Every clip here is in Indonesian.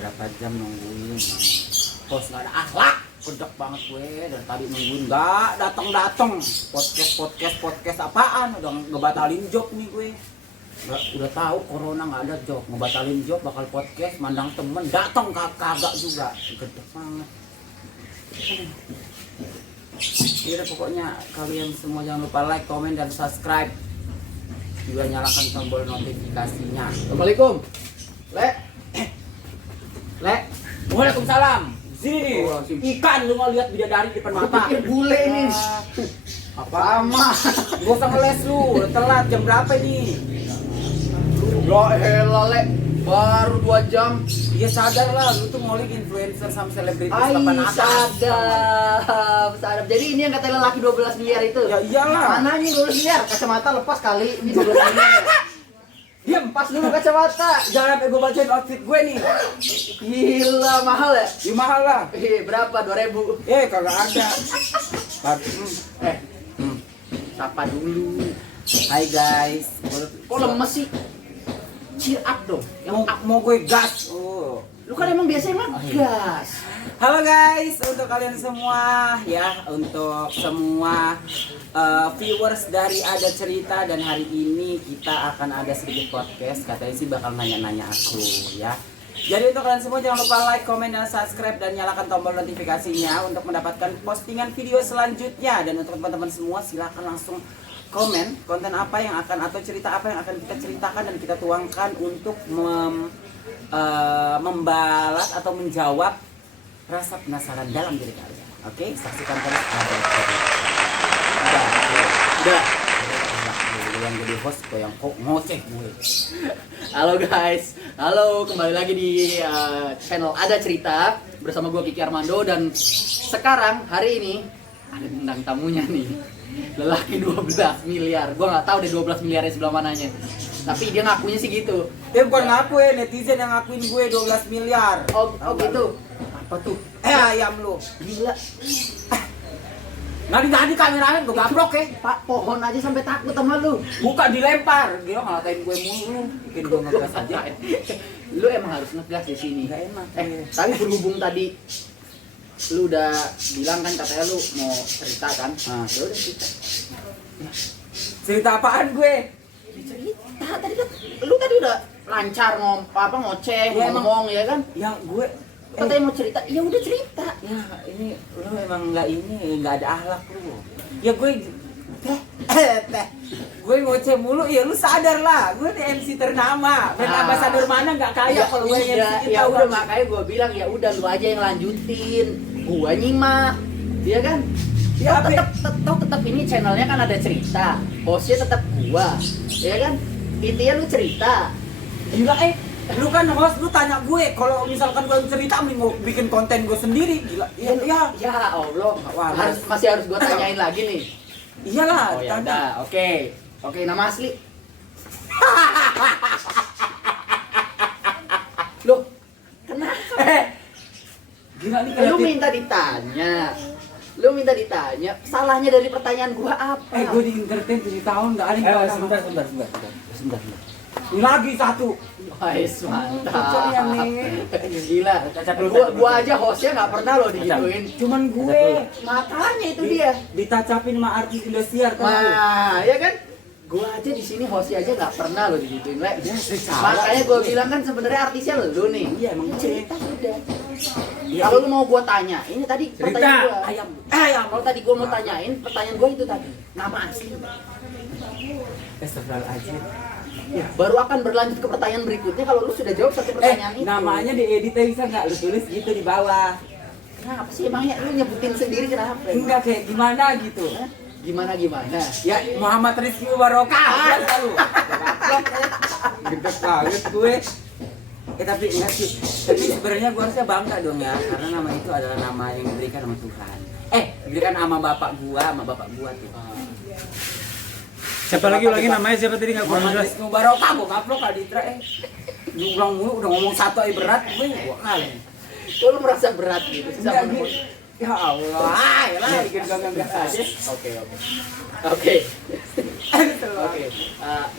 berapa jam nungguin host nggak ada akhlak, pedek banget gue dari tadi nungguin nggak datang podcast apaan, udah ngebatalin job nih gue. Udah tahu corona nggak ada job, ngebatalin job bakal podcast, mandang temen datang kagak juga, gede banget. Jadi pokoknya kalian semua jangan lupa like, komen, dan subscribe, juga nyalakan tombol notifikasinya. Assalamualaikum. Le, waalaikumsalam. Sini nih, ikan lu nggak lihat bidadari di depan mata. Pikir bule ini. Apa? Sama. Gua usah ngeles lu, udah telat jam berapa nih? Ya elah, Le. Baru 2 jam. Dia sadar lah, lu tuh ngulik influencer sama selebritis Ai, papan atas. sadap. Jadi ini yang katanya lelaki 12 miliar itu. Ya iyalah. Mananya 12 miliar? Kacamata lepas kali. Ini 12 miliar. Diam, Pas dulu kacamata. jangan sampai gua bacain outfit gue nih. Gila, mahal ya? Ya mahal lah. Berapa? 2.000. Kagak ada. Sapa dulu. Hai guys. Kok lemes sih? Cheer up dong. Mau gue gas. Oh. Lu kan emang biasanya ngegas. Halo guys, untuk kalian semua ya, untuk semua viewers dari Ada Cerita, dan hari ini kita akan ada sedikit podcast. Katanya sih bakal nanya-nanya aku ya. Jadi untuk kalian semua jangan lupa like, komen, dan subscribe, dan nyalakan tombol notifikasinya untuk mendapatkan postingan video selanjutnya. Dan untuk teman-teman semua silakan langsung komen konten apa yang akan, atau cerita apa yang akan kita ceritakan dan kita tuangkan untuk membalas atau menjawab rasa penasaran dalam diri kalian. Oke, saksikan terus Ada Cerita. Udah. Yang jadi host kok yang kok ngoceh gue. Halo guys, halo, kembali lagi di channel Ada Cerita bersama gue Kiki Armando. Dan sekarang hari ini ada bintang tamunya nih, lelaki 12 miliar. Gue nggak tahu deh 12 miliarnya sebelah mananya, tapi dia ngakunya sih gitu. Dia bukan ngaku ya, netizen yang ngakuin gue 12 miliar. Oh gitu. Apa tuh? Ayam lu. Gila. Nadi kameramen gue gabrok ya. Pak, pohon aja sampai takut sama lu. Buka dilempar. Gila ngalatain gue mulu. Bikin gue ngegas aja. Lu emang harus ngegas di sini. Gak enak. Tapi berhubung tadi lu udah bilang kan katanya lu mau cerita kan? Nah. Ya udah cerita. Cerita apaan gue? Cerita tadi kan lu tadi udah lancar ngoceh, Ya, ngomong ya kan? Yang gue Katanya mau cerita, ya udah cerita. ya ini lu emang nggak ada akhlak lu. Ya gue gue ngoceh mulu, ya lu sadar lah, gue di MC ternama, brand ambassador mana nggak kaya kalau gue MC ya, kita ya udah makanya gue bilang ya udah lu aja yang lanjutin, gua nyimak, dia kan? Ya, tetap ini channelnya kan Ada Cerita, hostnya tetap gua, ya kan? Intinya lu cerita. Gila lu kan host, lu tanya gue kalau misalkan gue cerita mending gue bikin konten gue sendiri. Gila. Ya Allah, Wah, masih harus gua tanyain lagi nih. Iyalah, Oh ya udah, oke, nama asli. Loh, kenapa? Gila nih Lu minta ditanya, salahnya dari pertanyaan gua apa? gue di entertain 7 tahun nggak ada yang sebentar. Ini lagi satu. Wais, mantap. Cocok ya nih. Gila. Gua aja hostnya nggak pernah lo digituin. Cuman gue Makanya itu dia. ditacapin sama artis Indosiar kan. Nah, ya kan? Gua aja di sini hostnya aja nggak pernah lo digituin, Le. salah. Makanya gua bilang kan sebenarnya artisnya lu nih. Iya, emang cerita udah. Iya. Kalau lu mau gua tanya, ini tadi pertanyaan gua. Ayam. Kalau tadi gua mau tanyain, pertanyaan gua itu tadi. Nama asli. Astagfirullahaladzim. Ya, baru akan berlanjut ke pertanyaan berikutnya kalau lu sudah jawab satu pertanyaan itu. Namanya diedit aja bisa nggak lu tulis gitu di bawah. Kenapa sih emangnya lu nyebutin sendiri kenapa? Enggak kayak gimana gitu. Hah? Gimana? Ya Muhammad Rizky Barokah biasa lu. Gede banget gue. Tapi enggak sih. Tapi sebenarnya gue harusnya bangga dong ya, karena nama itu adalah nama yang diberikan sama Tuhan. Diberikan sama bapak gua tuh. Siapa lagi namanya siapa tadi nggak kurang Muhammad jelas? Rizky Barokah, gue ngupload kali Ditra. Lu ulang mulu udah ngomong satu aja berat gue kali. Kok lu merasa berat gitu sih sama Enggak, nomor? ya Allah, ya lah bikin gangga aja. Oke. Oke,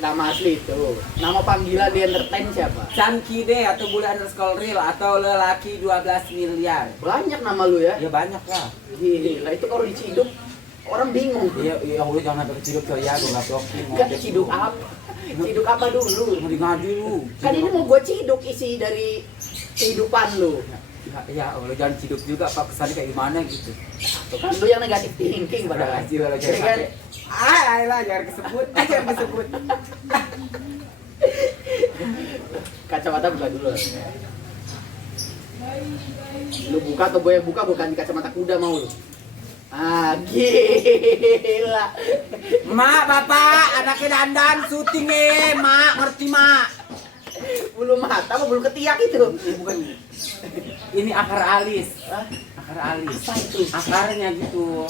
nama asli itu. Nama panggilan di entertain siapa? Sankide atau bule underscore real atau lelaki 12 miliar. Banyak nama lu ya. Ya banyak lah. Gila, itu kalau diciduk orang bingung. Iya, iya, lu jangan sampai keciduk coy ya, gua enggak blocking. Enggak ciduk apa? Ciduk apa dulu? Mau di ngadi lu. Kan ini mau gua ciduk isi dari kehidupan lu. Ya, lu jangan ciduk juga Pak, kesannya kayak gimana gitu. Tuh kan lu yang negatif thinking padahal. Makasih kalau jangan Jadi kan pakai. Ayolah jangan kesebut, jangan kesebut. kacamata buka dulu. Lu buka atau gue yang buka, bukan kacamata kuda mau lu. Ah, gila. Mak, bapak, anaknya dandan, syuting mak, ngerti mak. Bulu mata apa bulu ketiak itu? Bukan. Ini akar alis. Hah? Akar alis. Apa itu? Akarnya gitu.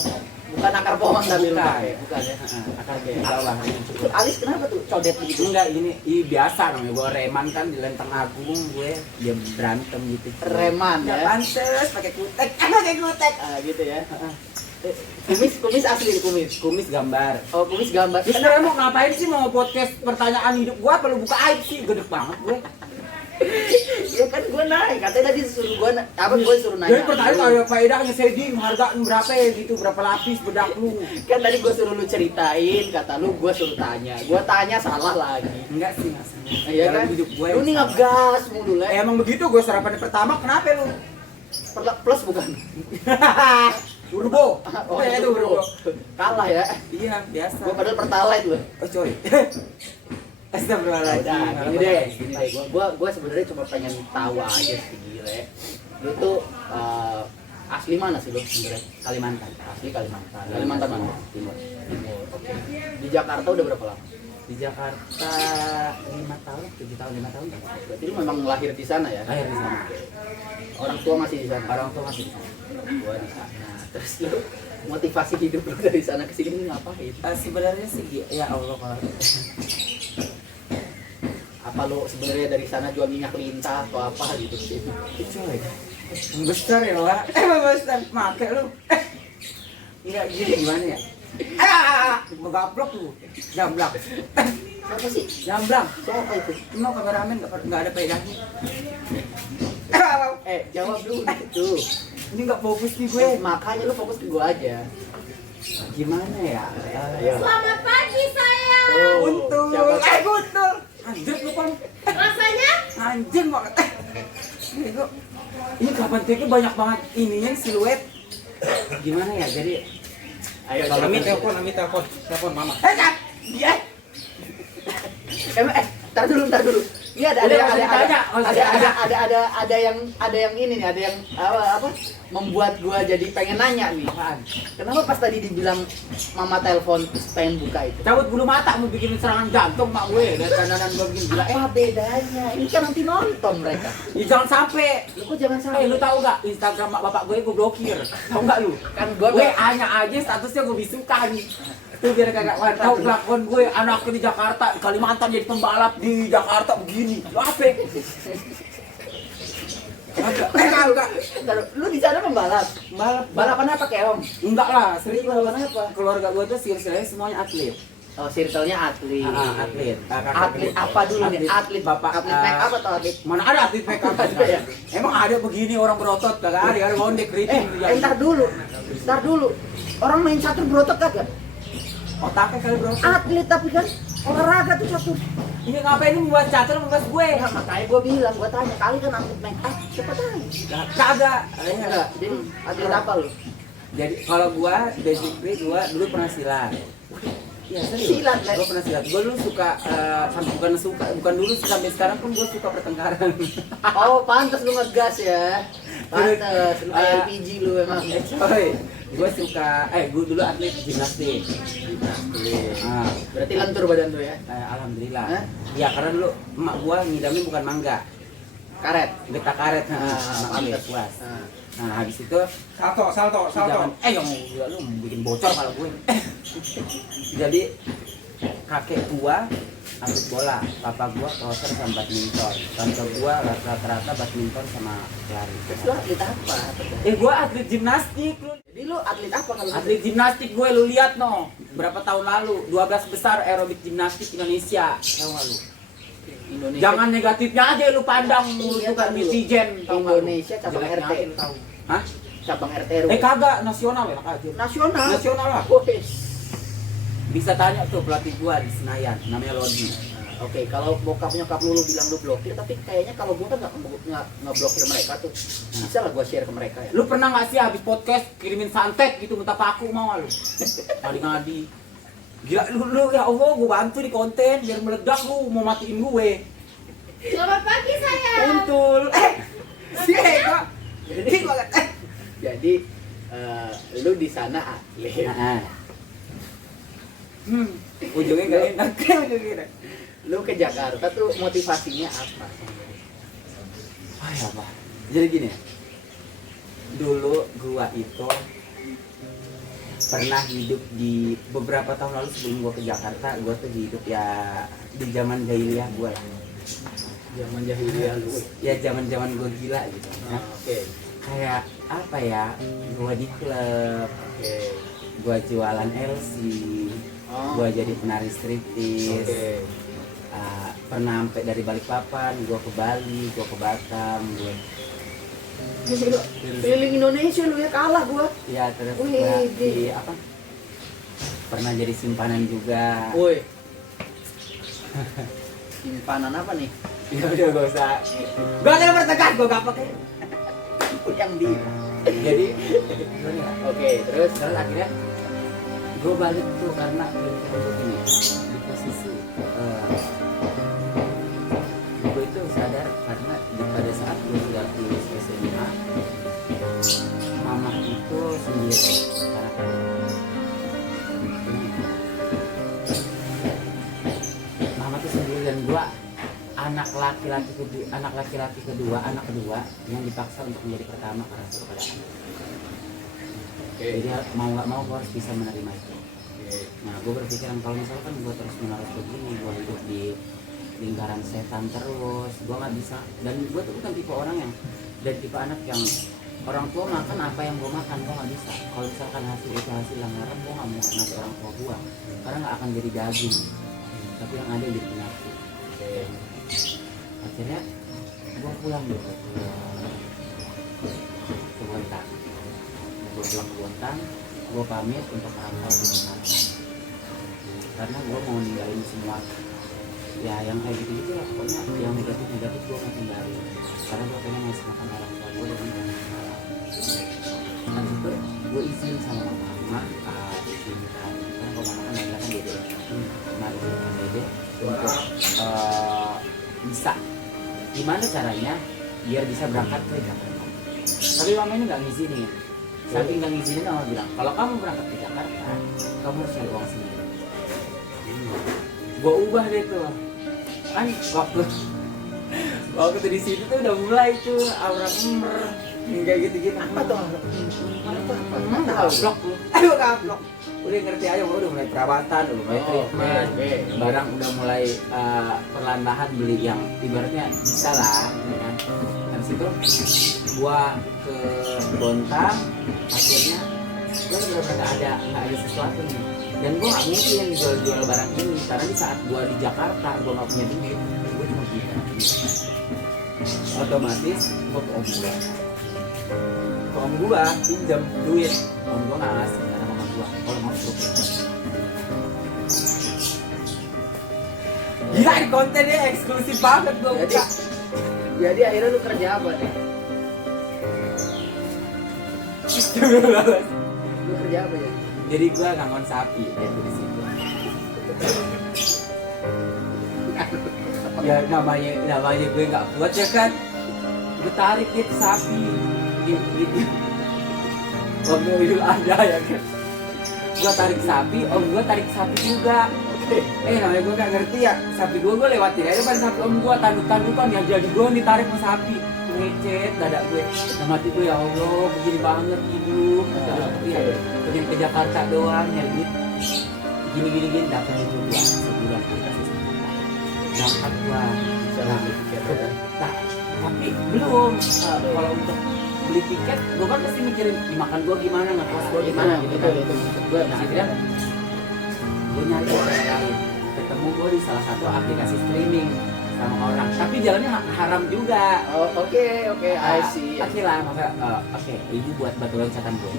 Bukan akar pohon tapi lu Bukan. pakai. Bukan ya. Akar kayak bawah. Itu alis kenapa tuh codet gitu? Enggak, ini biasa namanya. Gue reman kan di Lenteng Agung, gue dia berantem gitu. Reman Nggak ya. pantes pakai kutek. Pakai kutek. Ah, gitu ya. Kumis asli kumis. Kumis gambar. Oh, kumis gambar. Terus sebenarnya mau ngapain sih, mau podcast pertanyaan hidup gua apa lu buka aib sih? Gede banget gue. Ya kan gue naik, katanya tadi suruh gue apa gue suruh nanya. Jadi pertanyaan kayak faedahnya Sedi, harga berapa ya gitu, berapa lapis bedak lu? Kan tadi gue suruh lu ceritain, kata lu gue suruh tanya. Gue tanya salah lagi. Enggak sih, enggak sih. Iya kan? Hidup gue. Lu nih ngegas mulu lah. Emang begitu gue sarapan pertama, kenapa lu? Plus bukan? Turbo. Oh ya itu bro. Kalah ya. Iya, biasa. Gue padahal pertalite loh. Oh coy. Astagfirullahaladzim. Udah, gini deh. Gue sebenarnya cuma pengen tahu aja sih gile. Lu tuh asli mana sih lu sebenarnya? Kalimantan. Asli Kalimantan. Kalimantan mana? Timur. Timur. Oke. Di Jakarta udah berapa lama? Di Jakarta 5 tahun, 7 tahun, 5 tahun. Berarti lu memang lahir di sana ya? Lahir di sana. Orang tua masih di sana. Orang tua masih di sana. Gua di sana. Terus lu motivasi hidup lu dari sana ke sini ngapain? Sebenarnya sih ya Allah kalau Apa lu sebenarnya dari sana jual minyak lintah atau apa gitu sih? coy. Besar ya, Wak. Emang besar make lu. Iya, gini gimana ya? Ngegaplok lu. Jamblak. Apa sih? Jamblak. Siapa itu? Mau kameramen enggak ada faedahnya. Jawab dulu gitu. Ini enggak fokus nih gue. Makanya lu fokus ke gua aja. Gimana ya? Ayo. Selamat pagi sayang. Tuh, Guntur. siapa sih? Guntur. Anjir lu kan. Rasanya? Anjir banget. Bego. Ini kapan teke banyak banget ininya siluet. Gimana ya? Jadi Ayo, Ami jawab. telepon mama. Kak. Dia. Tar dulu. Ini ada Udah, masih ditanya. ada yang ini nih, ada yang apa membuat gua jadi pengen nanya nih. Apaan? Kenapa pas tadi dibilang mama telepon pengen buka itu? Cabut bulu mata mau bikin serangan jantung mak gue. Dari kanan gue bikin gila. Apa bedanya? Ini kan nanti nonton mereka. Jangan sampai. Lu kok jangan sampai. Lu tahu gak Instagram mak bapak gue blokir? Tahu gak lu? Kan gua Gue hanya aja statusnya gue bisukan. Tuh biar kagak tahu kelakuan gue, anaknya di Jakarta, di Kalimantan jadi pembalap di Jakarta begini. Lu apa? Enggak. Lu di sana pembalap. Balap. Balapan apa keong? Enggak lah, serius. Balapan apa? Keluarga gue tuh silsilahnya semuanya atlet. Oh, circle-nya atlet. Atlet. Atlet apa dulu nih? Atlet bapak. Atlet make up atau atlet? Mana ada atlet make up? Ada ya? Emang ada begini orang berotot kagak ada ngondek keriting. Ntar dulu. Orang main catur berotot kagak? Otaknya kali berotot. Atlet tapi kan olahraga tuh catur. Ini ngapain ini membuat catur membahas gue? Ya, makanya gue bilang, gue tanya, kali kan atlet make up, siapa tahu? Kagak. Enggak, jadi atlet apa lu? Jadi kalau gua basically gua dulu pernah silat. Iya serius. Silat, Les. Gua pernah silat. Gua dulu suka bukan dulu sih, sampai sekarang pun gua suka pertengkaran. Oh, pantas lu ngegas ya. Pantas, lu kayak LPG lu emang. Coy, gua suka gua dulu atlet gimnastik. Berarti lentur badan tuh ya? Alhamdulillah. Hah? Iya, karena dulu emak gua ngidamnya bukan mangga, Karet. getah karet. Pantas. Puas. Nah. Nah, habis itu Salto. yang gila lu bikin bocor kalau gue. Jadi kakek gua atlet bola, papa gua crosser sama badminton, tante gua rata-rata badminton sama lari. Terus lu atlet apa? Gua atlet gimnastik lu. Jadi lu atlet apa kalau Atlet gimnastik gue, lu lihat no. berapa tahun lalu 12 besar aerobik gimnastik Indonesia. Tahu nggak lu? Indonesia. Jangan negatifnya aja lu pandang lu Iya, tukang tahu. netizen. Tahu nggak lu? Indonesia cabang Jeleknya RT. lu tahu. Hah? Cabang RT RW. Kagak nasional ya aja. Nasional. Nasional lah. Wes. Bisa tanya tuh pelatih gua di Senayan, namanya Lodi. Oke, kalau bokap nyokap lu bilang lu blokir, tapi kayaknya kalau gua kan nggak blokir mereka tuh. Bisa lah gua share ke mereka ya. Lu pernah nggak sih habis podcast kirimin santet gitu minta paku mau lu? Ngadi-ngadi. Gila lu ya Allah gua bantu di konten biar meledak lu mau matiin gue. Selamat pagi sayang. Untul. Si Ega. Jadi lu di sana atlet. Nah. Ujungnya nggak enak. Ujungnya. Lu ke Jakarta tuh motivasinya apa? Apa? Jadi gini ya. Dulu gua itu pernah hidup di beberapa tahun lalu sebelum gua ke Jakarta, gua tuh hidup ya di zaman jahiliyah gua lah. Zaman jahiliyah lu. Ya zaman-zaman gua gila gitu. Oke. Kayak apa ya? Gua di klub, Oke. gua jualan LC, gua jadi penari striptease. Oke. Pernah sampai dari Balikpapan, gua ke Bali, gua ke Batam, gua Keliling Indonesia lu ya, kalah gua. ya terus Wih, gua di- di apa? Pernah jadi simpanan juga. Woi. Simpanan apa nih? Ya udah gak usah. Gak ada bertegas, gua gak pakai. Yang di. Jadi gini lah. Oke, terus Terus akhirnya gua balik tuh karena gue gini di posisi gue itu sadar karena pada saat gue sudah lulus SMA, mama itu sendiri karena mama tuh sendiri dan gue anak laki-laki kedua yang dipaksa untuk menjadi pertama karena suatu keadaan. Jadi mau nggak mau gue harus bisa menerima itu. Nah gue berpikiran kalau misalkan gue terus menerus begini, gue hidup di lingkaran setan terus, gue nggak bisa. Dan gue tuh bukan tipe orang yang dan tipe anak yang orang tua makan apa yang gue makan, gue nggak bisa. Kalau misalkan hasil itu hasil yang haram, gue nggak mau ngasih orang tua gue karena nggak akan jadi daging, tapi yang ada jadi penyakit. Akhirnya gue pulang dulu ke Bontang. Gue pulang ke Bontang, gue pamit untuk rantau di Jakarta karena gue mau ninggalin semua ya yang kayak gitu lah, pokoknya yang negatif gue mau tinggalin karena gue pengen ngasih makan orang tua gue dengan yang halal. Kan itu gue izin sama mama, izinkan karena kalau mama kan bilang dede, nah izinkan dede untuk bisa gimana caranya biar bisa berangkat ke Jakarta. Tapi mama ini nggak ngizinin. Saking nggak ngizinin, mama bilang kalau kamu berangkat ke Jakarta, kamu harus cari uang sendiri. Gua ubah deh tuh. Kan waktu di situ tuh udah mulai tuh aura kayak gitu-gitu. apa tuh? Gablok lu. Ayo gablok. Udah ngerti aja, gua udah mulai perawatan, udah mulai treatment. Oke. Barang udah mulai perlahan-lahan beli yang ibaratnya bisa lah, ya kan. Habis itu gua ke Bontang, akhirnya gua bener-bener nggak ada sesuatu nih. Dan gua nggak mungkin jual barang ini karena di saat gua di Jakarta gua nggak punya duit, gua cuma beli otomatis gua ke om gua pinjam duit, om gua nggak ngasih karena mama gua kalau mau suruh. Gila di kontennya eksklusif banget gua buka. Jadi akhirnya lu kerja apa nih? Lu kerja apa ya? Jadi gua ngangon sapi gitu di situ. Ya namanya gue nggak kuat ya kan. Gue tarik dia ke sapi. Om gue ada ya kan. Gua tarik sapi, om gua tarik sapi juga. Namanya gue nggak ngerti ya. Sapi gue lewatin aja depan sapi om gua tanduk-tandukan yang jadi gue ditarik ke sapi. Ngecet dada gue. Dalam hati gue ya Allah begini banget hidup. Pengen ke Jakarta doang nyari gini dapat itu gua sebulan kita berangkat gua nah, tapi belum kalau untuk beli tiket gua kan pasti mikirin makan gua gimana, ngekos gua gimana gitu kan. Itu maksud gua. Nah akhirnya gue nyari orang lain, ketemu gue di salah satu aplikasi streaming sama orang, tapi jalannya haram juga. Oh, oke, I see. Oke lah, maka oke, ini buat batu loncatan gue.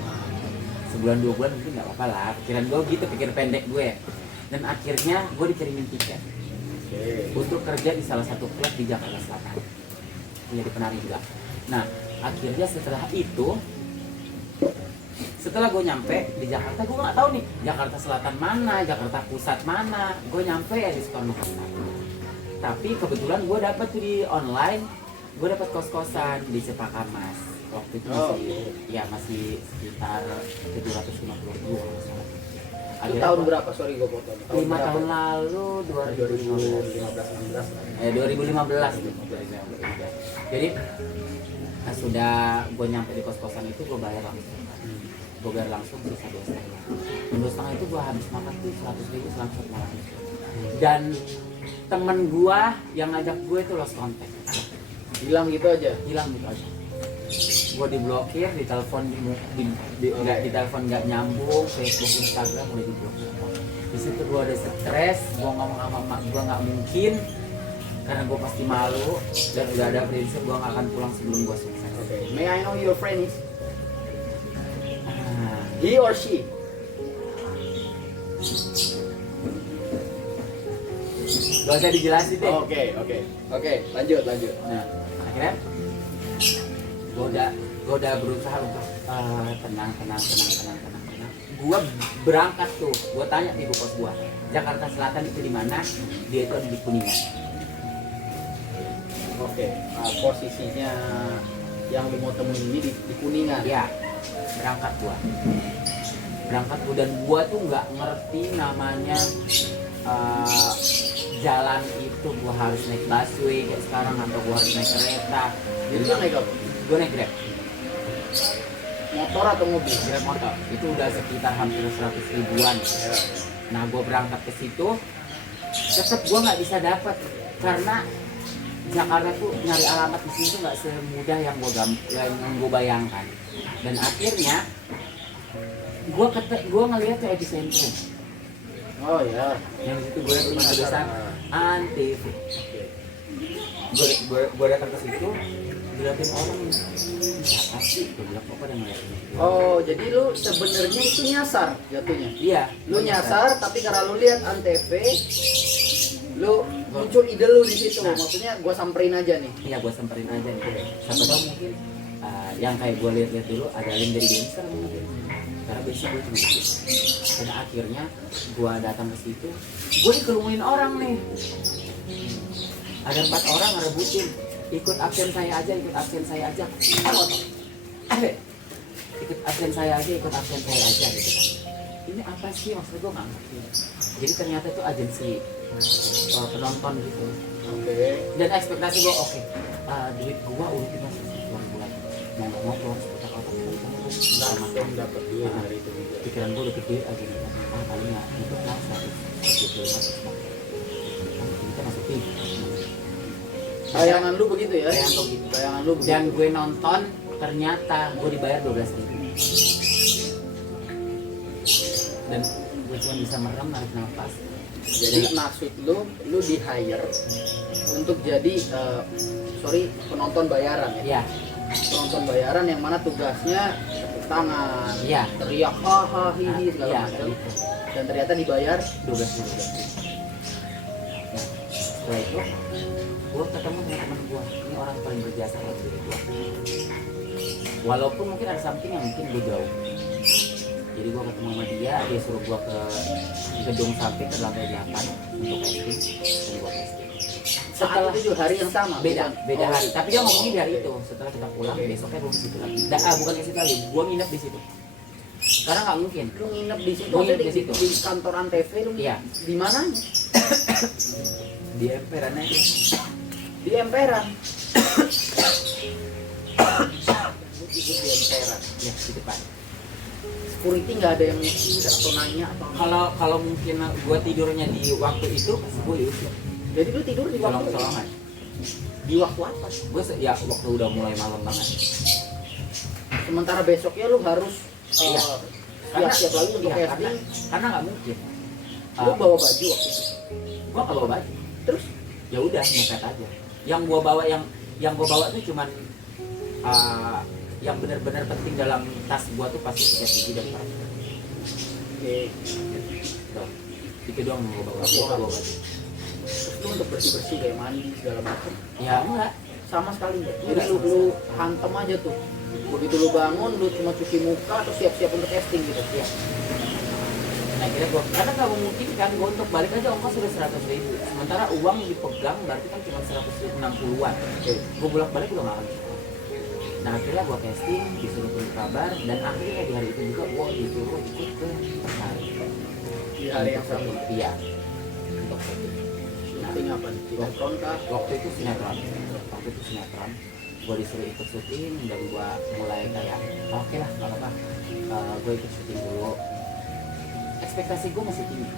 Sebulan 2 bulan mungkin nggak apa-apa lah. Pikiran gue gitu, pikir pendek gue. Dan akhirnya gue dikirimin tiket untuk kerja di salah satu klub di Jakarta Selatan. Jadi penari juga. Nah, akhirnya setelah itu, setelah gue nyampe di Jakarta, gue nggak tahu nih Jakarta Selatan mana, Jakarta Pusat mana. Gue nyampe ya di Soekarno-Hatta. Tapi kebetulan gue dapet tuh di online, gue dapet kos-kosan di Cepakamas. Waktu itu masih sekitar 750 ribu. Itu tahun berapa? Sorry gue potong. 5 tahun lalu, 2015. Jadi sudah gue nyampe di kos-kosan itu gue bayar langsung. Gue bayar langsung sisa 2,5. 2,5 itu gue habis makan tuh 100 ribu selama 1 malam. Dan temen gue yang ngajak gue itu lost contact. Hilang gitu aja. Gue diblokir, di telepon nggak nyambung, Facebook, Instagram udah diblokir. Di situ gue ada stres, gue ngomong sama mak gue nggak mungkin, karena gue pasti malu dan udah ada prinsip gue nggak akan pulang sebelum gue sukses. Okay. May I know your friend is? He or she? Gak usah dijelasin deh. Oke, lanjut. Nah, akhirnya gue udah berusaha untuk tenang. Gue berangkat tuh, gue tanya ibu kos gue, Jakarta Selatan itu di mana? Dia itu ada di Kuningan. Oke, posisinya yang lu mau temuin ini di Kuningan. Ya, berangkat gue dan gue tuh nggak ngerti namanya jalan itu gue harus naik busway kayak sekarang atau gue harus naik kereta. Jadi lu naik apa? Gue naik Grab. Motor atau mobil? Grab motor. Itu udah sekitar hampir 100 ribuan. Nah, gue berangkat ke situ, tetap gue nggak bisa dapat karena Jakarta tuh nyari alamat di sini tuh nggak semudah yang gue bayangkan. Dan akhirnya gue ngeliat tuh epicentrum. Oh ya. Yang di situ gue liat cuma tulisan Antv. Gue datang ke situ, dilihatin orang, siapa sih? Gue bilang kok pada ngeliat ini. Oh, jadi lu sebenarnya itu nyasar jatuhnya. Iya. Lu nyasar, tapi karena lu lihat Antv, lu muncul ide lu di situ. Maksudnya gua samperin aja nih. Iya, gue samperin aja nih. Siapa tahu mungkin yang kayak gue lihat dulu ada link dari Dexter mungkin. Karena biasanya gue cuma gitu. Dan akhirnya gue datang ke situ, gue dikerumunin orang nih. Ada 4 orang ngerebutin, ikut absen saya aja. Ikut absen saya aja gitu kan. Ini apa sih, maksud gue nggak ngerti. Jadi ternyata itu agensi penonton gitu. Oke. Dan ekspektasi gue duit gue udah masuk 1 bulan. Mau nggak mau keluar seputar otak Langsung dapat duit dari itu. pikiran gue udah gede aja nih. Paling nggak itu lah 175. Kita masukin. Bayangan lu begitu ya? Bayangan lu begitu. Dan gue nonton, ternyata gue dibayar 12.000. Dan gue cuma bisa merem, narik nafas. Jadi maksud lu di hire untuk jadi penonton bayaran ya? Iya. Penonton bayaran yang mana tugasnya tepuk tangan, Iya. teriak haha hihi segala Iya, macam. gitu. Dan ternyata dibayar 12.000. Nah, setelah itu gue ketemu dengan teman gue, ini orang paling berjasa buat diri gue. Walaupun mungkin ada something yang mungkin gue jauh. Jadi gue ketemu sama dia suruh gue ke gedung samping ke lantai 8 untuk casting, dan gue casting. setelah itu hari yang sama. Beda bukan? hari. Tapi dia ngomongin di hari itu. Setelah kita pulang, besoknya gue ke situ lagi. Bukan ke situ lagi, gue nginep di situ. Karena nggak mungkin. Lu nginep di situ, Gua nginep maksudnya di situ. di kantor Antv lu Iya. di mananya? Di emperan aja. Di emperan. Ikut di emperan. Ya, di depan. Security nggak ada yang ngusir atau nanya atau Kalau mungkin gue tidurnya di waktu itu, pasti gue diusir. jadi lu tidur di waktu Tolong-tolongan. di waktu apa? Gue ya waktu udah mulai malam banget. Sementara besoknya lu harus Iya. siap-siap lagi untuk iya, casting. karena nggak mungkin. Lu bawa baju waktu itu. Gua nggak bawa baju. Terus Ya udah nyepet aja. Yang gua bawa tuh cuman yang benar-benar penting dalam tas gua tuh pasti sikat gigi dan parfum. oke. Tuh, itu doang yang gua bawa. Gua nggak bawa baju. Terus lu untuk bersih-bersih kayak mandi segala macam Ya enggak. sama sekali enggak. Jadi Enggak, lu, sama lu sekali. hantem aja tuh. Begitu lu bangun, lu cuma cuci muka atau siap-siap untuk casting gitu. Ya. Nah, akhirnya gua karena nggak memungkinkan gua untuk balik aja ongkos sudah 100.000. Sementara uang dipegang berarti kan cuma 160-an. Oke. Gua bolak-balik udah nggak akan. Nah akhirnya gua casting, disuruh tunggu kabar dan akhirnya di hari itu juga gua disuruh ikut ke Persari. Di hari yang sama. Iya. Untuk syuting. Syuting apa nih? Sinetron kah? Waktu itu sinetron. Gua disuruh ikut syuting dan gua mulai kayak oke lah nggak apa-apa. Gua ikut syuting dulu. Ekspektasi gua masih tinggi.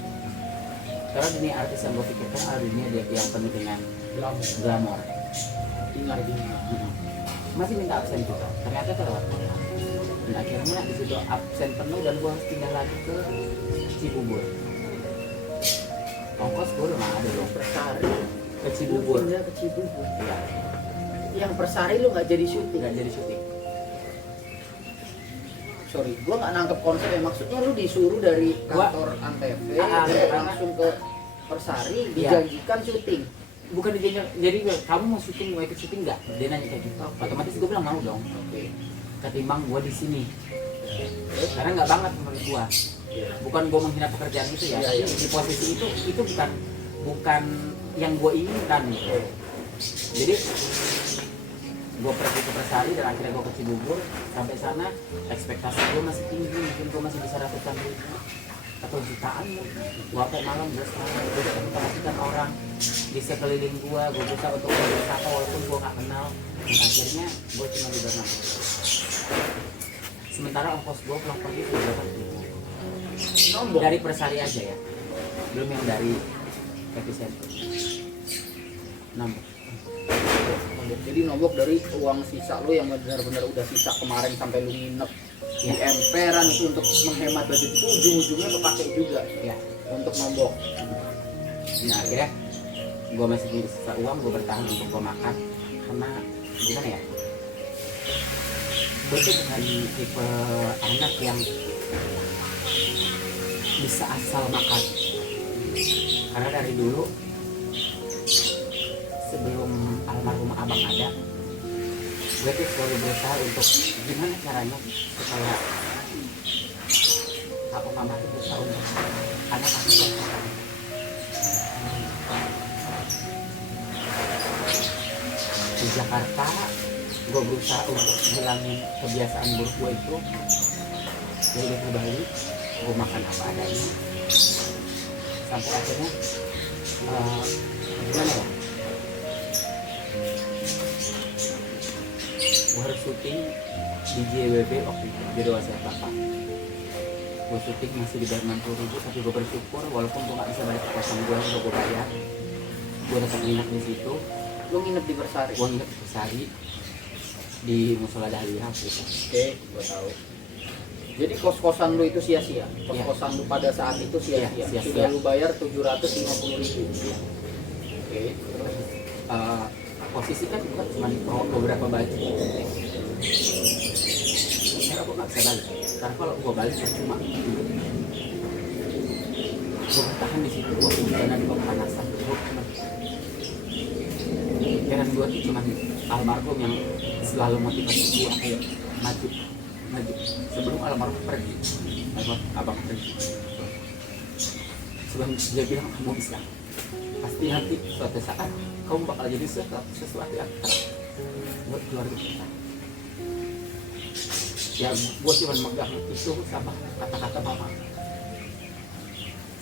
Karena dunia artis yang gua pikirkan adalah dunia yang penuh dengan glamour. Dengar. Masih minta absen juga. Ternyata terlewat. Dan akhirnya di situ absen penuh dan gua harus pindah lagi ke Cibubur. Ongkos gua udah nggak ada dong. Persari. Ke Cibubur. Pindah ke Cibubur. Iya. Yang Persari lu nggak jadi syuting. Nggak jadi syuting. Sorry, gua nggak nangkep konsepnya. Maksudnya lu disuruh dari kantor Antv langsung ke Persari dijanjikan syuting. Bukan dijanjikan. Jadi kamu mau syuting, mau ikut syuting nggak? Dia nanya kayak gitu. Otomatis gua bilang mau dong. Oke. Ketimbang gua di sini. Karena nggak banget menurut gua. Bukan gua menghina pekerjaan itu ya. Iya. Di posisi itu bukan yang gua inginkan gitu. Jadi gue pergi ke Persari dan akhirnya gue ke Cibubur. Sampai sana ekspektasi gue masih tinggi, mungkin gue masih bisa ratusan ribu atau jutaan. Gue sampai malam gue sekarang gue bisa memperhatikan orang di sekeliling gue bisa untuk berwisata walaupun gue nggak kenal. Dan akhirnya gue cuma di Bernam. Sementara ongkos gue pulang pergi itu 8.000 dari Persari aja ya, belum yang dari epicentrum. Jadi nombok dari uang sisa lu yang benar-benar udah sisa kemarin sampai lu nginep di emperan itu untuk menghemat budget itu ujung-ujungnya kepake juga Ya. untuk nombok. Nah akhirnya gue masih punya sisa uang, gue bertahan untuk gue makan karena gimana ya, gue tuh bukan tipe anak yang bisa asal makan. Karena dari dulu sebelum almarhum abang ada, gue tuh selalu berusaha untuk gimana caranya supaya papa mama tuh berusaha untuk anak-anak yang makan. Di Jakarta gue berusaha untuk hilangin kebiasaan buruk gue itu. Jadi ke Bali gue makan apa adanya sampai akhirnya gimana ya, gue harus syuting di JWB waktu itu di Dewasa Bapak. Gue syuting masih dibayar 60.000 tapi gue bersyukur walaupun gue gak bisa balik ke kosan gue untuk gue bayar, gue tetap nginep di situ. Lu nginep di Persari? Gue nginep di Persari di Musola Dahlia gitu. Oke, gue tahu. Jadi kos-kosan lu itu sia-sia? Kos-kosan lu pada saat itu sia-sia? Iya, sia-sia. Sudah lu bayar 750.000? Oke, terus? Posisi kan juga cuma beberapa baju. Karena gue gak bisa balik. Karena kalau gue balik cuma gue bertahan di situ, gue hujanan, gue kepanasan, gue pikiran gue tuh cuma almarhum yang selalu motivasi gue ayo maju sebelum almarhum pergi, almarhum abang pergi. Sebelum dia bilang kamu bisa, pasti nanti suatu saat kamu bakal jadi sesuatu yang buat keluarga kita. Ya gue cuma megang itu sama kata-kata mama,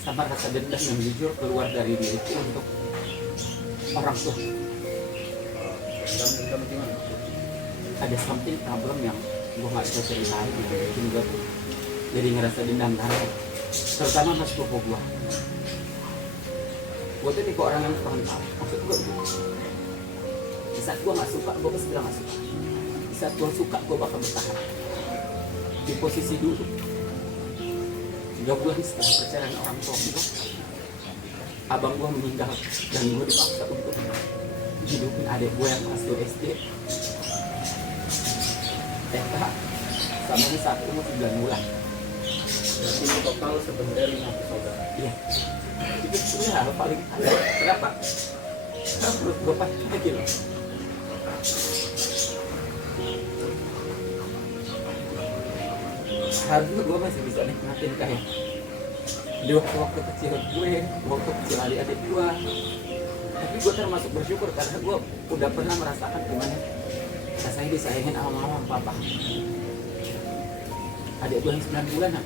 sama rasa dendam yang jujur keluar dari diriku untuk orang tua. Dendam gimana? Ada something problem yang gue gak bisa ceritain yang bikin gue tuh jadi ngerasa dendam karena terutama sama sepupu gue. Gue tuh tipe orang yang frontal, maksud gue di saat gue gak suka, gue pasti bilang gak suka. Di saat gue suka, gue bakal bertahan di posisi dulu. 3 bulan setelah perceraian orang tua gue, abang gue meninggal dan gue dipaksa untuk hidupin adik gue yang kelas 2 SD. TK sama ini saat umur 9 bulan. Berarti ini total sebenarnya 5 bersaudara. Iya. Itu sebenarnya hal paling ada. Kenapa? Karena menurut gue pasti lagi loh. Harusnya gue masih bisa nikmatin kayak di waktu kecil gue, waktu kecil adik-adik gue. Tapi gue termasuk bersyukur karena gue udah pernah merasakan gimana rasanya disayangin sama mama sama papa. Adik gue yang 9 bulanan,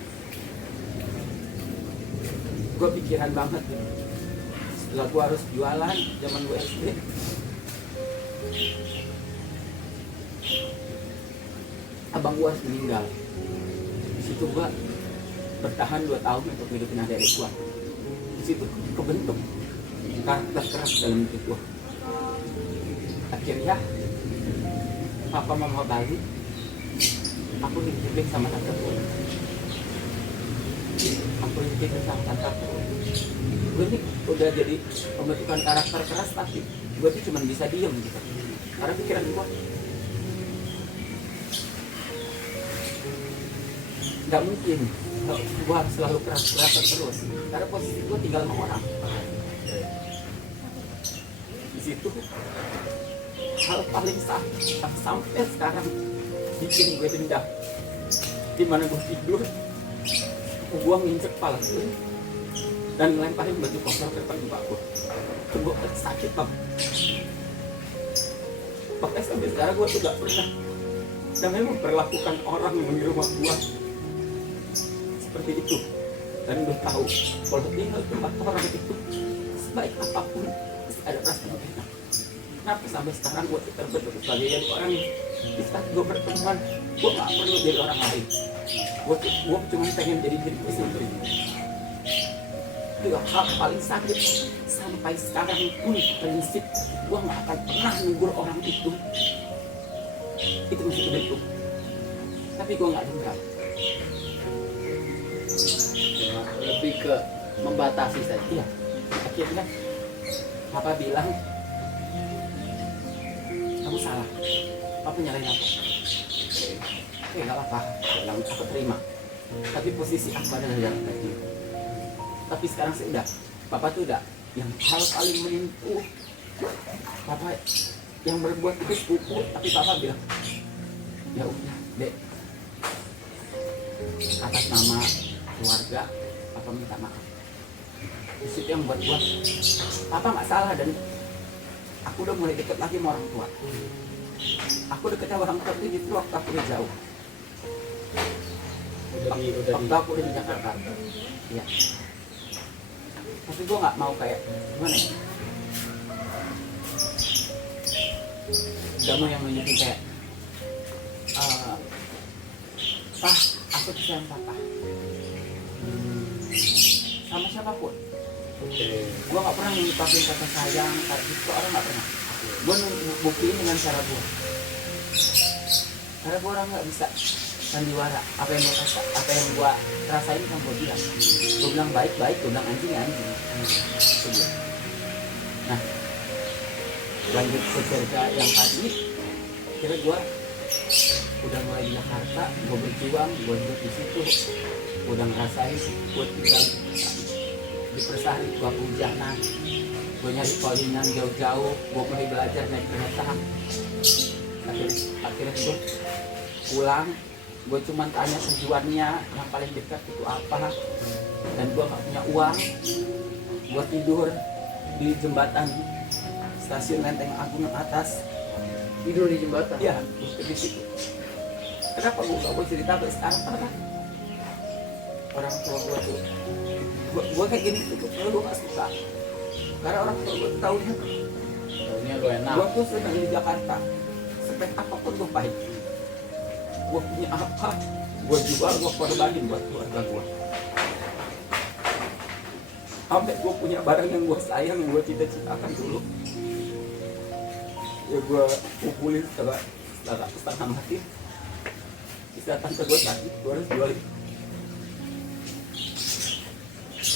gue pikiran banget gitu. Setelah gue harus jualan zaman gue SD, abang gue harus meninggal. Di situ gue bertahan 2 tahun untuk hidupin adik-adik gue. Di situ kebentuk karakter keras dalam hidup gue. Akhirnya papa mama balik, aku dititipin sama tante gue. Aku dititipin sama tante gue. Gue ini udah jadi pembentukan karakter keras, tapi gue tuh cuma bisa diem gitu. Karena pikiran gue nggak mungkin gue harus selalu keras-kerasan terus. Karena posisi gue tinggal sama orang. Di situ hal paling sakit sampai sekarang bikin gue dendam. Dimana gue tidur, gue nginjek kepala gue dan ngelemparin baju kotor ke depan muka gue. Itu gue sakit banget. Makanya sampai sekarang gue tuh gak pernah namanya memperlakukan orang yang di rumah gue seperti itu. Dan gue tahu kalau tinggal di tempat orang itu sebaik apapun pasti ada rasa yang enak. Kenapa sampai sekarang gue terbentuk sebagai orang di saat gue berteman, gue gak perlu jadi orang lain. Gue cuma pengen jadi diri gue sendiri. Itu hal paling sakit. Sampai sekarang pun prinsip gue gak akan pernah negur orang itu. Itu masih kebentuk. Tapi gue gak dendam. Lebih ke membatasi saja. Iya. Akhirnya papa bilang, kamu salah. Papa nyalain aku. Oke, gak apa-apa. Aku terima. Tapi posisi aku adalah dalam hati. Tapi sekarang sih udah, papa tuh udah yang hal paling menyentuh. Papa yang berbuat itu sepupu, tapi papa bilang, ya udah, Dek. Atas nama keluarga, papa minta maaf. Di situ yang buat gua, papa nggak salah dan aku udah mulai deket lagi sama orang tua. Aku deket sama orang tua itu justru waktu aku udah jauh. Waktu aku udah di Jakarta. Iya. Tapi gue nggak mau kayak gimana ya? Gak mau yang nunjukin kayak Pah, aku tuh sayang papa sama siapapun. Gue nggak pernah ngungkapin kata sayang, kata itu orang nggak pernah. Gue buktiin dengan cara gue. Karena gue orang nggak bisa sandiwara. Apa yang gue rasa, apa yang gue rasain kan gue bilang. Gue bilang baik-baik, gue bilang anjing. Nah, lanjut ke cerita yang tadi. Kira gue udah mulai di Jakarta, gue berjuang, gue hidup di situ. Gue udah ngerasain, gue tinggal di Persari, gue hujanan, gue nyari callingan jauh-jauh, gue mulai belajar naik kereta. Akhirnya gue pulang, gue cuma tanya tujuannya yang paling dekat itu apa, dan gue gak punya uang. Gue tidur di jembatan stasiun Lenteng Agung yang atas. Tidur di jembatan? Iya, di situ. Kenapa gue gak mau cerita sampai sekarang? Karena orang tua gue tuh, gue kayak gini tuh, gue gak suka. Karena orang tua gue taunya lu enak. gue tuh senang di Jakarta. Spek apapun gue pahit. Gue punya apa, gue jual, gue korbanin buat keluarga gue. Sampai gue punya barang yang gue sayang, yang gue cita-citakan dulu, ya gue kumpulin setengah mati. Istilah tante gue sakit, gue harus jualin.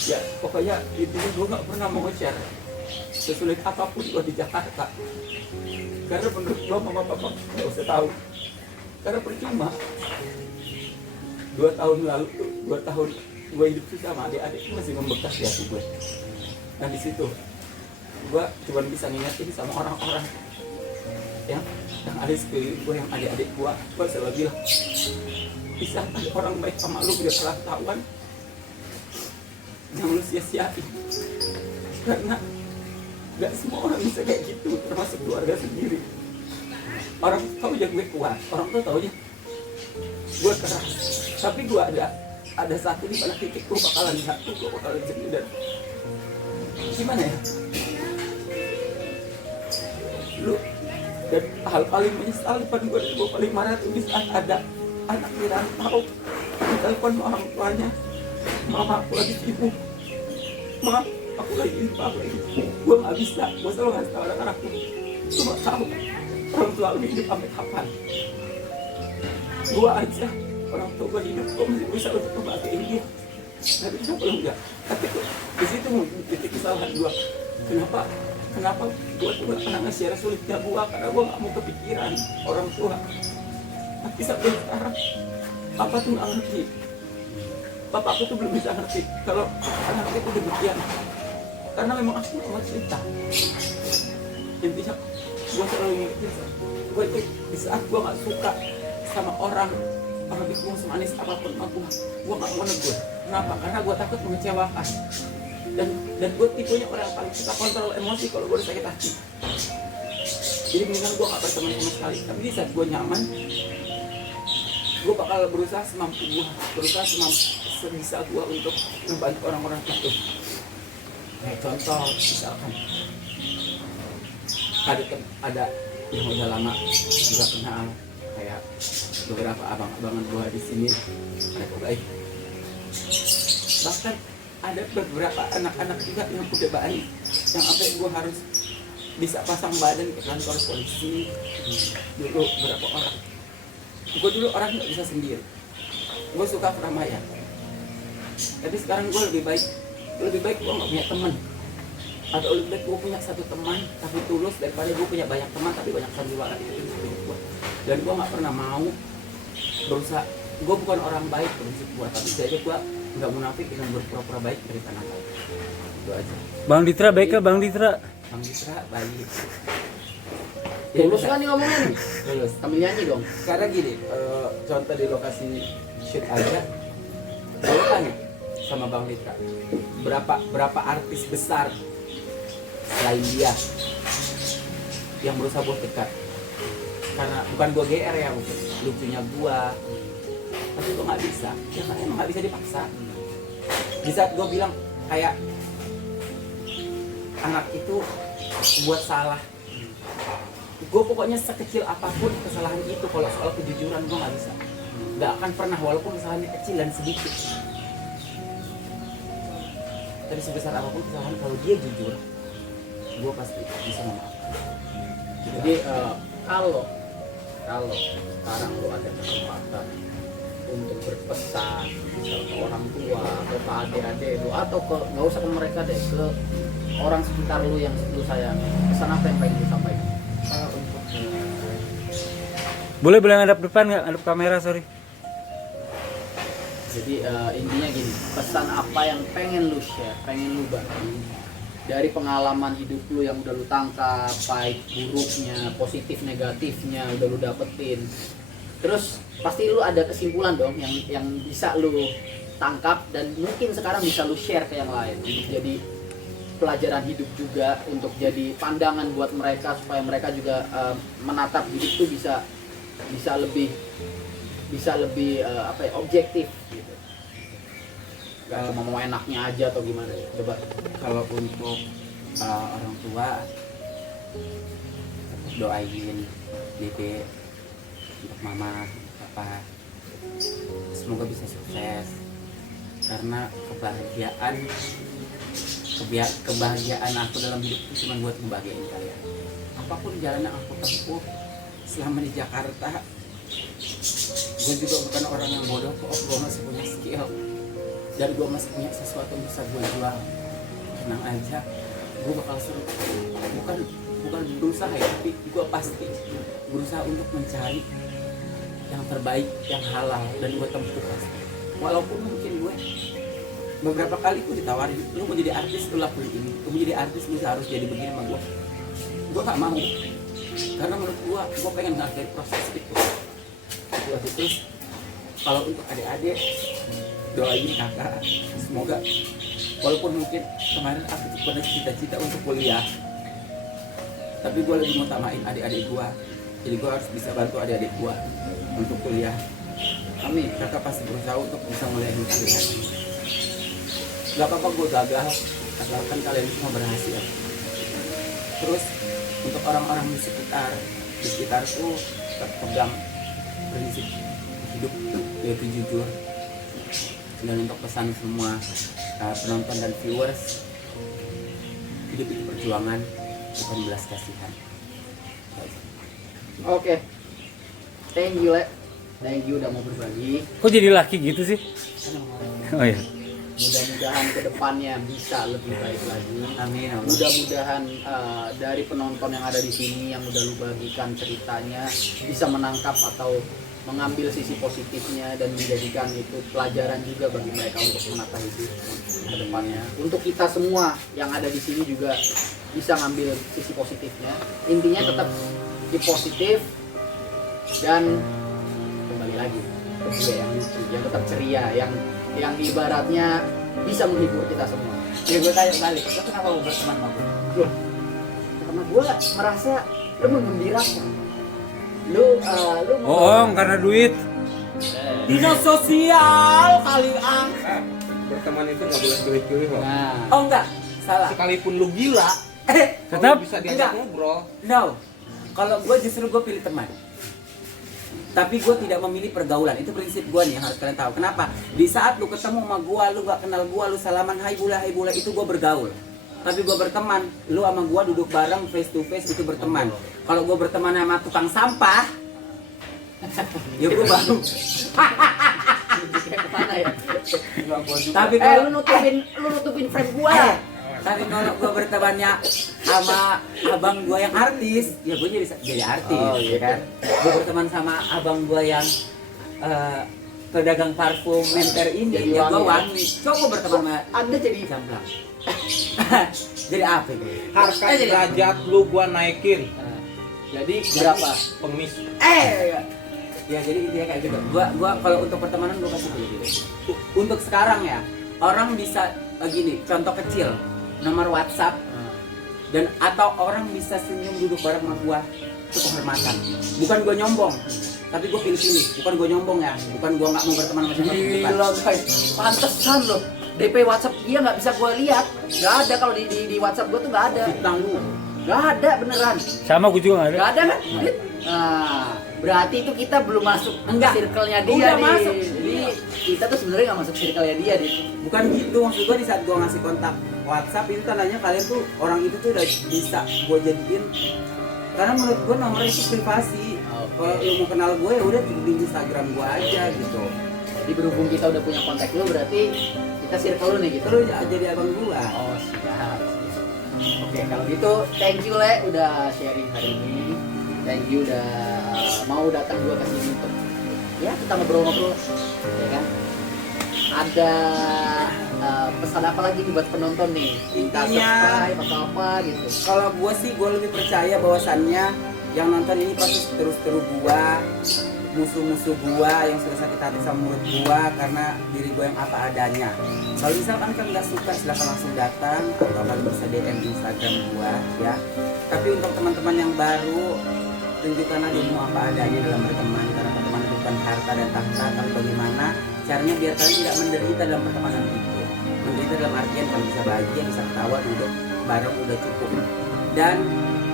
Ya pokoknya intinya gue nggak pernah mau nge-share sesulit apapun gue di Jakarta, karena menurut gue mama papa nggak usah tahu, karena percuma. 2 tahun lalu tuh, 2 tahun gue hidup susah sama adik-adik masih membekas di hati gue. Nah di situ gue cuma bisa ngingetin sama orang-orang yang ada sekeliling gue, yang adik-adik gue selalu bilang, bisa ada orang baik sama lu udah pengetahuan yang lu sia-siain, karena gak semua orang bisa kayak gitu, termasuk keluarga sendiri. Orang tahu aja gue kuat, orang tuh tahu aja gue keras, tapi gue ada satu di mana titik gue bakalan jatuh, gue bakalan jadi, dan gimana ya, lu dan hal paling menyesalkan gue paling marah tuh di saat ada anak di rantau telepon orang tuanya, mama aku lagi sibuk, ma aku lagi ini, apa lagi, gue nggak bisa. Gue selalu ngasih tau anak-anakku, lu nggak tahu orang tua lu hidup sampai kapan. Gue aja orang tua gue hidup, gue masih bisa untuk ngebahagiain dia, tapi kenapa lu enggak? Tapi di situ mungkin titik kesalahan gue. Kenapa gue tuh gak pernah nge-share sulitnya gue, karena gue gak mau kepikiran orang tua. Tapi sampai sekarang papa tuh gak ngerti, papa aku tuh belum bisa ngerti kalau anaknya tuh demikian, karena memang aku gak mau cerita. Intinya gue selalu ngingetin, gue itu di saat gue gak suka sama orang bikin semanis apapun sama gue gak mau negur. Kenapa? Karena gue takut mengecewakan. Dan gue tipenya orang yang paling suka kontrol emosi kalau gue udah sakit hati. Jadi mendingan gue gak berteman sama sekali. Tapi di saat gue nyaman, gue bakal berusaha semampu gue, sebisa gue untuk membantu orang-orang itu. Kayak contoh misalkan ada yang udah lama juga kenal, kayak beberapa abang-abangan gue di sini, mereka baik. Bahkan ada beberapa anak-anak juga yang udah baik, yang sampai gue harus bisa pasang badan ke kantor polisi. Dulu beberapa orang, gue dulu orang nggak bisa sendiri, gue suka keramaian. Tapi sekarang gue lebih baik gue nggak punya teman, atau lebih baik gue punya satu teman tapi tulus, daripada gue punya banyak teman tapi banyak sandiwara itu hidup gue. Dan gue nggak pernah mau berusaha, gue bukan orang baik prinsip gue, tapi saja gue nggak munafik dengan berpura-pura baik dari tanah baik. Itu aja. Bang Ditra baik kah Bang Ditra? Bang Ditra baik. Tulus kan nih ngomongin. Tulus. Sambil nyanyi dong. Karena gini, contoh di lokasi shoot aja, gue tanya sama Bang Ditra, berapa artis besar selain dia yang berusaha buat dekat? Karena bukan gue GR ya, mungkin lucunya gue, tapi gue nggak bisa, ya karena emang nggak bisa dipaksa. Di saat gue bilang kayak anak itu buat salah, gue pokoknya sekecil apapun kesalahan itu, kalau soal kejujuran gue nggak bisa, nggak akan pernah, walaupun kesalahannya kecil dan sedikit. Tapi sebesar apapun kesalahan, kalau dia jujur, gue pasti bisa memaafkan. Jadi kalau sekarang lu ada kesempatan untuk berpesan misal ke orang tua atau ke adik-adik lu, atau ke, nggak usah ke mereka deh, ke orang sekitar lu yang lu sayangi, pesan apa yang pengen lu sampaikan? Untuk Boleh ngadap depan nggak? Ngadap kamera, sorry. Jadi intinya gini, pesan apa yang pengen lu share, pengen lu bagi dari pengalaman hidup lu yang udah lu tangkap, baik buruknya, positif negatifnya udah lu dapetin. Terus pasti lu ada kesimpulan dong yang bisa lu tangkap dan mungkin sekarang bisa lu share ke yang lain untuk jadi pelajaran hidup juga, untuk jadi pandangan buat mereka supaya mereka juga menatap hidup tuh bisa lebih apa ya, objektif gitu. Gak cuma mau enaknya aja atau gimana ya. Coba. kalau untuk orang tua, doain Dede, untuk mama, papa, semoga bisa sukses, karena kebahagiaan aku dalam hidup itu cuma buat ngebahagiain kalian. Apapun jalan yang aku tempuh selama di Jakarta, gue juga bukan orang yang bodoh kok, gue masih punya skill. dan gue masih punya sesuatu yang bisa gue jual, tenang aja, gue bakal suruh, bukan berusaha ya, tapi gue pasti berusaha untuk mencari yang terbaik, yang halal, dan gue tempuh pasti. Walaupun mungkin gue beberapa kali gue ditawarin, lu mau jadi artis, lu lakuin ini, lu mau jadi artis, lu harus jadi begini sama gue gak mau, karena menurut gue pengen ngargain proses itu. Terus kalau untuk adik-adik, doain kakak, semoga walaupun mungkin kemarin aku pernah cita-cita untuk kuliah, tapi gue lebih ngutamain adik-adik gue, jadi gue harus bisa bantu adik-adik gue untuk kuliah. Amin. Kakak pasti berusaha untuk bisa ngeliatin kalian. Gak apa-apa gue gagal, asalkan kalian semua berhasil. Terus untuk orang-orang di sekitarku tetap pegang prinsip hidup, yaitu jujur. Dan untuk pesan semua penonton dan viewers, hidup itu perjuangan, bukan belas kasihan. Oke. Thank you, Le. Thank you udah mau berbagi. Kok jadi laki gitu sih? Oh iya. Mudah-mudahan ke depannya bisa lebih baik lagi. Amin. Mudah-mudahan dari penonton yang ada di sini yang udah lu bagikan ceritanya bisa menangkap atau mengambil sisi positifnya dan menjadikan itu pelajaran juga bagi mereka untuk menata hidup ke depannya. Untuk kita semua yang ada di sini juga bisa ngambil sisi positifnya. Intinya tetap di positif dan kembali lagi ke gue yang lucu, yang tetap ceria, yang ibaratnya bisa menghibur kita semua. Ya gue tanya balik, lo kenapa mau berteman sama gue? Loh, karena gue merasa lu menggembirakan. Lu Karena duit. Dinas sosial kali ang. Berteman itu nggak boleh pilih-pilih loh. Nah, Oh enggak, salah. Sekalipun lu gila, Tetap lu bisa diajak Enggak. ngobrol. No, kalau gue justru gue pilih teman. Tapi gue tidak memilih pergaulan. Itu prinsip gue nih yang harus kalian tahu. Kenapa? Di saat lu ketemu sama gue, lu gak kenal gue, lu salaman hai bula, itu gue bergaul. Tapi gue berteman, lu sama gue duduk bareng face to face, itu berteman. Kalau gue berteman sama tukang sampah, ya gue baru. kayak kemana ya? Tapi Lu kalau nutupin frame gua. tapi kalau gue bertemannya sama abang gue yang artis, ya gue jadi artis, Oh, ya kan? Gue berteman sama abang gue yang pedagang parfum menter ini, Jadi ya gue wangi. wangi. Coba gue berteman sama Anda jadi Jamblang. Jadi apa itu? Harkat jadi apa? derajat lu gua naikin. jadi berapa? Pengemis. Ya jadi intinya kayak gitu. Gua kalau untuk pertemanan gue pasti pilih gitu. Untuk sekarang ya, orang bisa gini, contoh kecil, nomor WhatsApp dan atau orang bisa senyum duduk bareng sama gua, itu kehormatan. Bukan gua nyombong, tapi gua pilih-pilih. Bukan gua nyombong ya, bukan gua nggak mau berteman sama siapa. Gila guys, pantesan loh. DP WhatsApp dia nggak bisa gua lihat. Nggak ada kalau di WhatsApp gua tuh nggak ada. Fitnah lu. Nggak ada beneran. sama gue juga nggak ada. Nggak ada kan? Nah, berarti itu kita belum masuk Enggak. circle-nya dia Udah nih. masuk. Jadi kita tuh sebenarnya nggak masuk circle-nya dia nih. Bukan gitu, maksud gua di saat gua ngasih kontak WhatsApp itu tandanya kalian tuh orang itu tuh udah bisa gua jadiin, karena menurut gua nomor itu privasi. Kalau lu mau kenal gue ya udah di Instagram gua aja gitu. Jadi berhubung kita udah punya kontak lu, berarti kita circle lu nih gitu. Terus jadi abang gua. Oh siap. Oke kalau gitu thank you Le udah sharing hari ini. Thank you udah mau datang juga ke sini untuk ya kita ngobrol-ngobrol, ya kan? Ada pesan apa lagi nih buat penonton nih? Kita Intinya, subscribe atau apa gitu? Kalau gua sih gua lebih percaya bahwasannya yang nonton ini pasti terus gua, musuh-musuh gua yang sudah sakit hati sama mulut gua karena diri gua yang apa adanya. Kalau misalkan kan nggak suka silahkan langsung datang atau kalian bisa DM di Instagram gua ya. Tapi untuk teman-teman yang baru, tunjukkanlah dirimu apa adanya dalam berteman, karena pertemanan bukan harta dan tahta, tapi bagaimana caranya biar kalian tidak menderita dalam pertemanan itu. Menderita dalam artian kalian bisa bahagia, bisa ketawa, duduk bareng udah cukup. Dan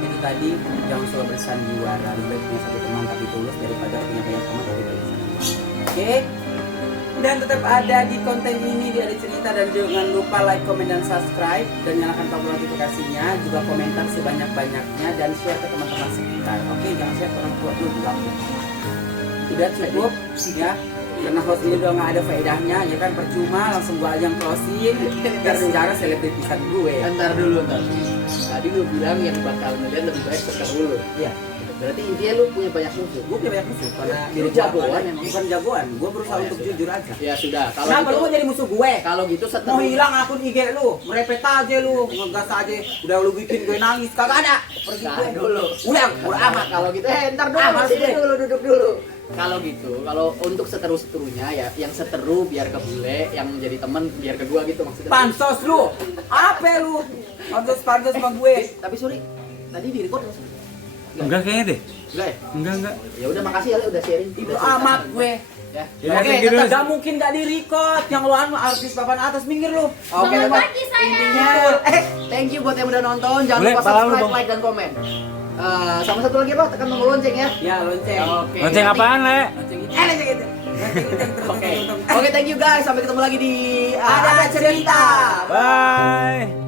itu tadi, jangan selalu bersandiwara, lebih baik punya satu teman tapi tulus daripada punya banyak teman tapi banyak sandiwara. Oke? Dan tetap ada di konten ini di Ada Cerita, dan jangan lupa like, komen, dan subscribe, dan nyalakan tombol notifikasinya, juga komentar sebanyak-banyaknya dan share ke teman-teman sekitar. Oke, jangan share ke orang tua dulu juga. Udah cukup ya. Karena host ini udah nggak ada faedahnya, ya kan percuma langsung gua aja yang closing. Biar secara selebritisan gue. Ntar dulu. Tadi lu bilang yang bakal ngeliat lebih baik sekarang dulu. Iya. Berarti intinya lu punya banyak musuh. Gue punya banyak musuh karena Lu jagoan emang. bukan jagoan. Gue berusaha untuk jujur aja. Ya sudah, kalau Kenapa lu gitu, mau jadi musuh gue? kalau gitu Mau seteru. hilang akun IG lu, merepet aja lu, ngegas aja. Udah lu bikin gue nangis, kagak ada. Pergi Nah, gue dulu. Udah amat. Kalau gitu, ntar dulu, Amat sini gue. dulu, duduk dulu. Kalau gitu, kalau untuk seteru-seterunya ya, yang seteru biar ke bule, yang menjadi teman biar ke gua gitu maksudnya. Pansos lu. Apa lu? Pansos sama gue. Tapi sorry, tadi di record nggak sih? Enggak kayaknya deh. Enggak ya? Enggak. Ya udah makasih ya, udah sharing. Itu Udah cerita. amat gue. Ya. Ya, Oke, thank you dulu. gak mungkin gak di record. Yang lu anu artis papan atas minggir lu. Oke, Selamat Bang. pagi, sayang. Intinya, thank you buat yang udah nonton. Jangan Boleh, lupa pala lu, subscribe, Bang. like, dan komen. Sama satu lagi apa? Tekan tombol lonceng ya. Ya lonceng. Oke. Lonceng nanti- apaan, Le? Lonceng itu. Lonceng itu. Oke. Oke, thank you guys. Sampai ketemu lagi di Ada cerita. Bye.